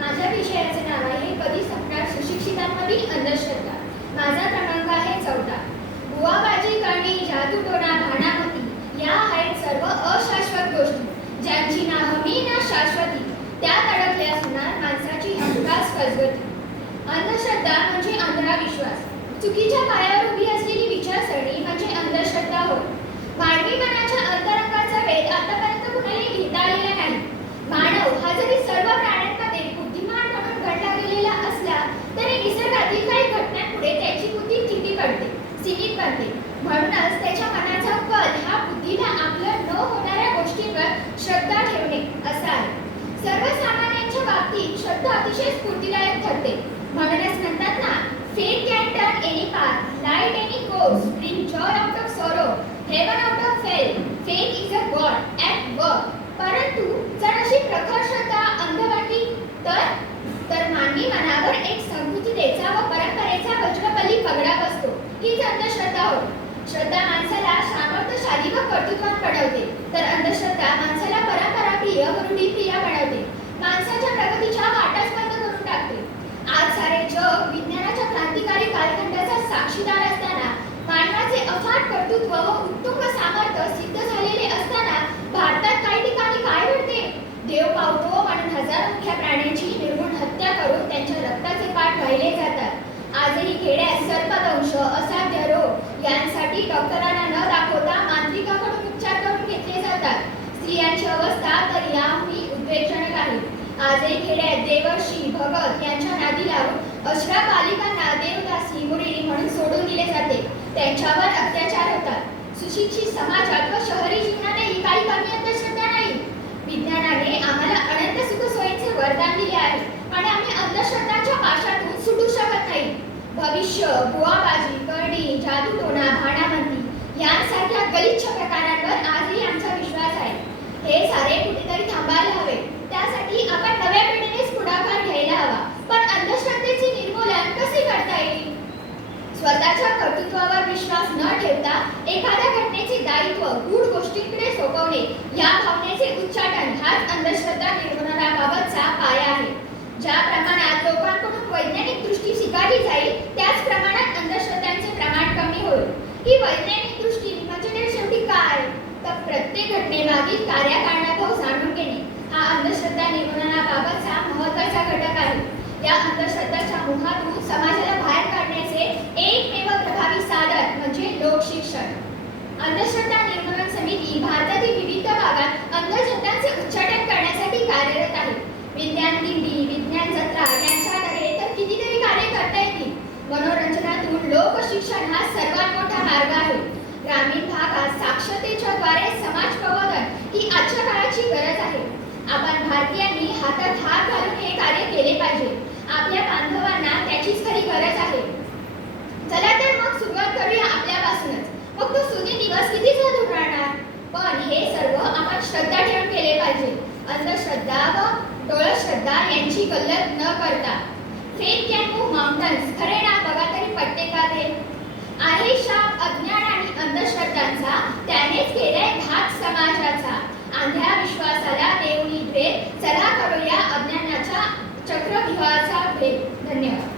माझ्या विषयाचे नाव आहे कधी संपणार सुशिक्षितांमधील अंधश्रद्धा. माझा क्रमांक आहे चौदा बुवाबाजी करणे जादूटोणा भानामती या आहेत सर्व अशाश्वत गोष्टी. ज्यांची ना हमी ना शाश्वती त्या अडकल्या असणार माणसाची हमखास फसगती. अंधश्रद्धा म्हणजे अंधविश्वास. चुकीच्या पायावर करते. म्हणूनच त्याच्या मनाचा कल हा बुद्धीला आपलं न होणाऱ्या गोष्टींवर श्रद्धा ठेवणे असा आहे. सर्वसामान्यांच्या बाबतीत श्रद्धा अतिशय स्फूर्तिदायक ठरते. म्हणूनच म्हणतात ना faith can turn any path light any course bring joy out of sorrow heaven out of hell faith is a god at work साक्षीदार असताना मानवाचे अफाट कर्तृत्व व उत्तुंग सामर्थ्य सिद्ध झालेले असताना भारतात काही ठिकाणी काय घडते? देव पावतो म्हणून हजारो मुख्या प्राण्यांची निर्गुण हत्या करून त्यांच्या रक्ताचे पाठ वाहिले जातात. आजही खेड्यात सर्पदंश असाध्य रोग यांसाठी डॉक्टरांना न दाखवता मांत्रिकाकडून उपचार करून घेतले जातात. स्त्रियांची अवस्था तर याहूनही उद्वेगजनक आहे. आजही खेड्यात देवर्षी भगत यांच्या नादी लावून अशा बालिकांना देवदासी मुरळी म्हणून सोडून दिले जाते. त्यांच्यावर अत्याचार होतात. सुशिक्षित समाजात व शहरी जीवनातही काही कमी अंधश्रद्धा नाही. विज्ञानाने आम्हाला अनंत सुख सोयीचे वरदान दिले आहे आणि आम्ही अंधश्रद्धाच्या पाशातून सुटू शकत नाही. भविष्य बुवाबाजी करणी जादूटोणा भाणामंती यांसारख्या गलिच्छ एखाद्या घटनेचे दायित्व गूढ गोष्टींकडे सोपवणे या भावनेचे उच्चाटन हाच अंधश्रद्धा निर्मूलनाबाबतचा पाया आहे. ज्या प्रमाणात लोकांकडून वैज्ञानिक दृष्टी स्वीकारली जाईल त्याच प्रमाणात अंधश्रद्धांचे प्रमाण कमी होईल. ही वैज्ञानिक दृष्टी म्हणजे शेवटी काय? तर प्रत्येक घटनेमागील कार्याकारणाभाव जाणून घेणे हा अंधश्रद्धा निर्मूलनाबाबतचा महत्त्वाचा घटक आहे या अंधश्रद्धाच्या मोहातून समाजाला बाहेर काढण्याचे एकमेव प्रभावी साधन म्हणजे लोकशिक्षण अंधश्रद्धा निर्मूलन समिती भारतातील विविध भागात अंधश्रद्धांचे उच्चाटन करण्यासाठी कार्यरत आहे. विज्ञान दिंडी विज्ञान जत्रा यांच्याद्वारे तर कितीतरी कार्य करता येतील. मनोरंजनातून लोकशिक्षण हा सर्वात मोठा मार्ग आहे. ग्रामीण भागात साक्षरतेच्या द्वारे समाज प्रबोधन ही आजच्या काळाची गरज आहे. आपण भारतीयांनी हातात हात घालून हे कार्य केले पाहिजे. आपल्या बांधवांना त्याचीच खरी गरज आहे चला तर मग सुरुवात करूया आपल्यापासूनच मग तो सुनी दिवस किती साधून राहणार पण हे सर्व आपण श्रद्धा ठेवून केले पाहिजे श्रद्धा व डोळ श्रद्धा यांची गल्लत न करता. फेक कॅन मूव्ह माउंटन्स खरे ना बघा तरी पट्टे का ते आहे शाप अज्ञान आणि अंधश्रद्धांचा त्यानेच केलाय घात समाजाचा. आंध्या विश्वासाला देऊनी भेद चला करूया अज्ञानाच्या चक्रव्यूहाचा भेद धन्यवाद.